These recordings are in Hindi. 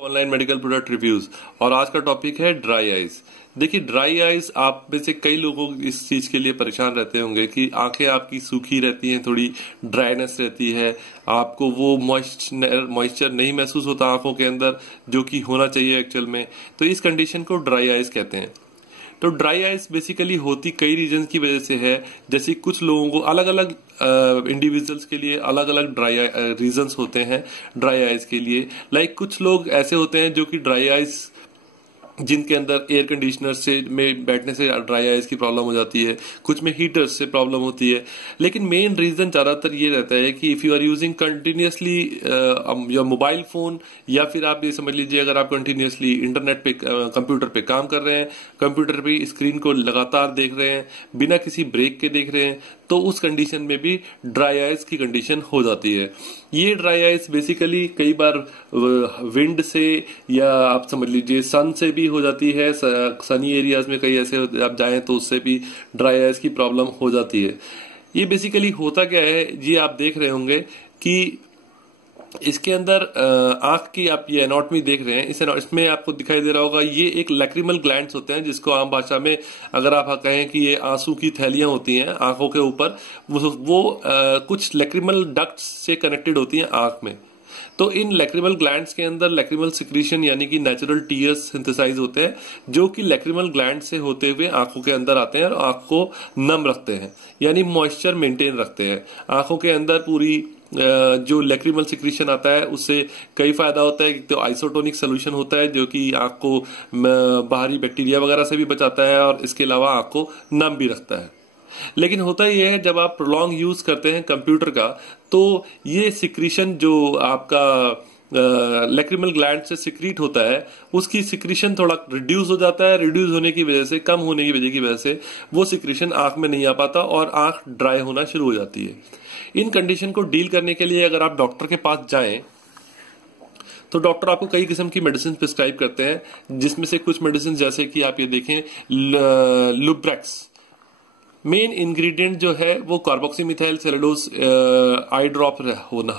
Online medical product reviews. और आज का टॉपिक है ड्राई आइज। देखिए, ड्राई आइज आप में से कई लोगों इस चीज के लिए परेशान रहते होंगे कि आंखें आपकी सूखी रहती हैं, थोड़ी ड्राइनेस रहती है, आपको वो मॉइस्चर नहीं महसूस होता आंखों के अंदर जो कि होना चाहिए एक्चुअल में। तो इस कंडीशन को ड्राई आइज कहते हैं। तो ड्राई आइज बेसिकली होती कई रीजन की वजह से है। जैसे कुछ लोगों को अलग अलग इंडिविजुअल्स के लिए अलग अलग ड्राई रीजंस होते हैं ड्राई आइज के लिए। लाइक कुछ लोग ऐसे होते हैं जो कि ड्राई आइज जिनके अंदर एयर कंडीशनर से में बैठने से ड्राई आइज की प्रॉब्लम हो जाती है, कुछ में हीटर्स से प्रॉब्लम होती है। लेकिन मेन रीजन ज्यादातर ये रहता है कि if you are using continuously your mobile phone, या फिर आप ये समझ लीजिए अगर आप कंटिन्यूअसली इंटरनेट पे कंप्यूटर पे काम कर रहे हैं, कंप्यूटर पे स्क्रीन को लगातार देख रहे हैं, बिना किसी ब्रेक के देख रहे हैं, तो उस कंडीशन में भी ड्राई आइज की कंडीशन हो जाती है। ये ड्राई आइज बेसिकली कई बार विंड से या आप समझ लीजिए सन से भी हो जाती है। सनी एरियाज में कई ऐसे आप जाएं तो उससे भी ड्राई आइज की प्रॉब्लम हो जाती है। ये बेसिकली होता क्या है जी, आप देख रहे होंगे कि इसके अंदर आंख की आप ये एनाटॉमी देख रहे हैं, इसमें आपको दिखाई दे रहा होगा ये एक लैक्रिमल ग्लैंड्स होते हैं, जिसको आम भाषा में अगर आप कहें कि ये आंसू की थैलियां होती हैं आंखों के ऊपर, वो कुछ लैक्रिमल डक्ट्स से कनेक्टेड होती हैं आंख में। तो इन लैक्रिमल ग्लैंड्स के अंदर लैक्रिमल सिक्रीशन यानी कि नेचुरल टीयर्स सिंथेसाइज होते हैं, जो कि लैक्रिमल ग्लैंड से होते हुए आंखों के अंदर आते हैं और आंख को नम रखते हैं, यानी मॉइस्चर मेंटेन रखते हैं। आंखों के अंदर पूरी जो लैक्रिमल सिक्रीशन आता है उससे कई फायदा होता है। तो आइसोटोनिक सोल्यूशन होता है जो कि आंख को बाहरी बैक्टीरिया वगैरह से भी बचाता है, और इसके अलावा आंख को नम भी रखता है। लेकिन होता यह है जब आप प्रोलॉन्ग यूज करते हैं कंप्यूटर का, तो ये सिक्रीशन जो आपका लैक्रिमल ग्लैंड से सिक्रीट होता है, उसकी सिक्रीशन थोड़ा रिड्यूस हो जाता है। रिड्यूस होने की वजह से, कम होने की वजह से वो सिक्रीशन आंख में नहीं आ पाता और आंख ड्राई होना शुरू हो जाती है। इन कंडीशन को डील करने के लिए अगर आप डॉक्टर के पास जाएं तो डॉक्टर आपको कई किस्म की मेडिसिन प्रिस्क्राइब करते हैं, जिसमें से कुछ मेडिसिन जैसे कि आप ये देखें लुब्रेक्स, मेन इंग्रेडिएंट जो है वो कार्बोक्सीमिथाइल सेलुलोज आई ड्रॉप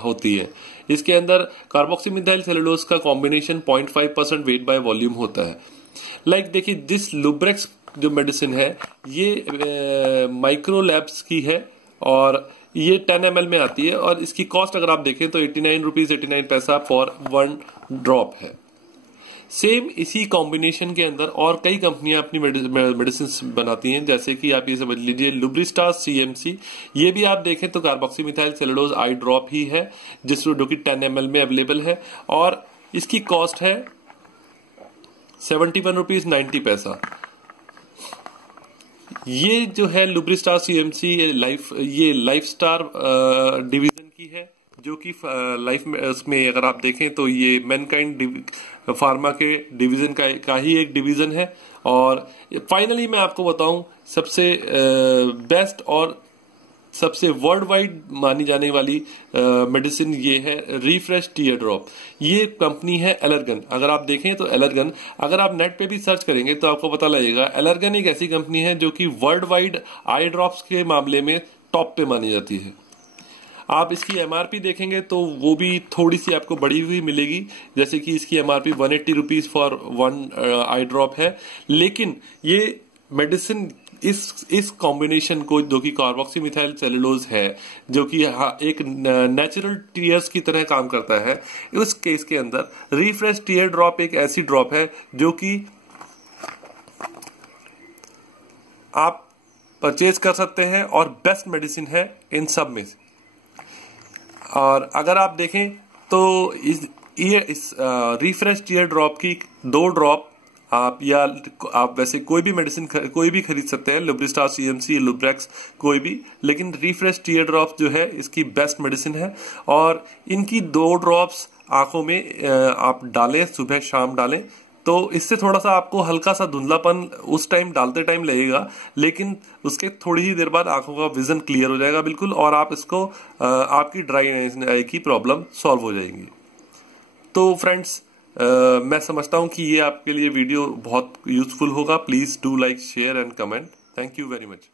होती है। इसके अंदर कार्बोक्सीमिथाइल सेलुलोज का कॉम्बिनेशन 0.5% वेट बाय वॉल्यूम होता है। लाइक देखिए, दिस लुब्रेक्स जो मेडिसिन है ये माइक्रो लैब्स की है और ये 10 ml में आती है, और इसकी कॉस्ट अगर आप देखें तो 89 रुपीज 89 पैसा फॉर 1 ड्रॉप है। सेम इसी कॉम्बिनेशन के अंदर और कई कंपनियां अपनी मेडिसिन बनाती हैं, जैसे कि आप ये समझ लीजिए लुब्रिस्टास CMC, ये भी आप देखें तो कार्बोक्सीमिथाइल सेलुलोज आई ड्रॉप ही है, जो कि 10 ml में अवेलेबल है, और इसकी कॉस्ट है 71 रुपीज 90 पैसा। ये जो है लुब्रिस्टार CMC ये लाइफ स्टार डिवीजन की है, जो कि लाइफ में उसमें अगर आप देखें तो ये मैनकाइंड फार्मा के डिवीजन का ही एक डिवीजन है। और फाइनली मैं आपको बताऊं सबसे बेस्ट और सबसे वर्ल्ड वाइड मानी जाने वाली मेडिसिन ये है रिफ्रेश टीयर ड्रॉप। ये कंपनी है एलर्गन। अगर आप देखें तो एलर्गन, अगर आप नेट पे भी सर्च करेंगे तो आपको पता लगेगा एलर्गन एक ऐसी कंपनी है जो कि वर्ल्ड वाइड आई ड्रॉप्स के मामले में टॉप पे मानी जाती है। आप इसकी MRP देखेंगे तो वो भी थोड़ी सी आपको बढ़ी हुई मिलेगी, जैसे कि इसकी MRP 180 rupees for 1 I drop है। लेकिन ये मेडिसिन इस कॉम्बिनेशन को, जो कि कार्बोक्सीमिथाइल सेलुलोज है, जो कि एक नेचुरल टीयर्स की तरह काम करता है, उस केस के अंदर रिफ्रेश टीयर ड्रॉप एक ऐसी ड्रॉप है जो कि आप परचेज कर सकते हैं और बेस्ट मेडिसिन है इन सब में से। और अगर आप देखें तो इस रिफ्रेश टीयर ड्रॉप की 2 ड्रॉप आप वैसे कोई भी मेडिसिन कोई भी खरीद सकते हैं, लुब्रिस्टार CMC, लुब्रेक्स कोई भी, लेकिन रिफ्रेश टीयर ड्रॉप जो है इसकी बेस्ट मेडिसिन है। और इनकी 2 ड्रॉप्स आंखों में आप डालें, सुबह शाम डालें, तो इससे थोड़ा सा आपको हल्का सा धुंधलापन उस टाइम डालते टाइम लगेगा, लेकिन उसके थोड़ी ही देर बाद आंखों का विजन क्लियर हो जाएगा बिल्कुल, और आप इसको आपकी ड्राई आई की प्रॉब्लम सॉल्व हो जाएगी। तो फ्रेंड्स, मैं समझता हूं कि ये आपके लिए वीडियो बहुत यूजफुल होगा। Please do like, share and comment. Thank you very much.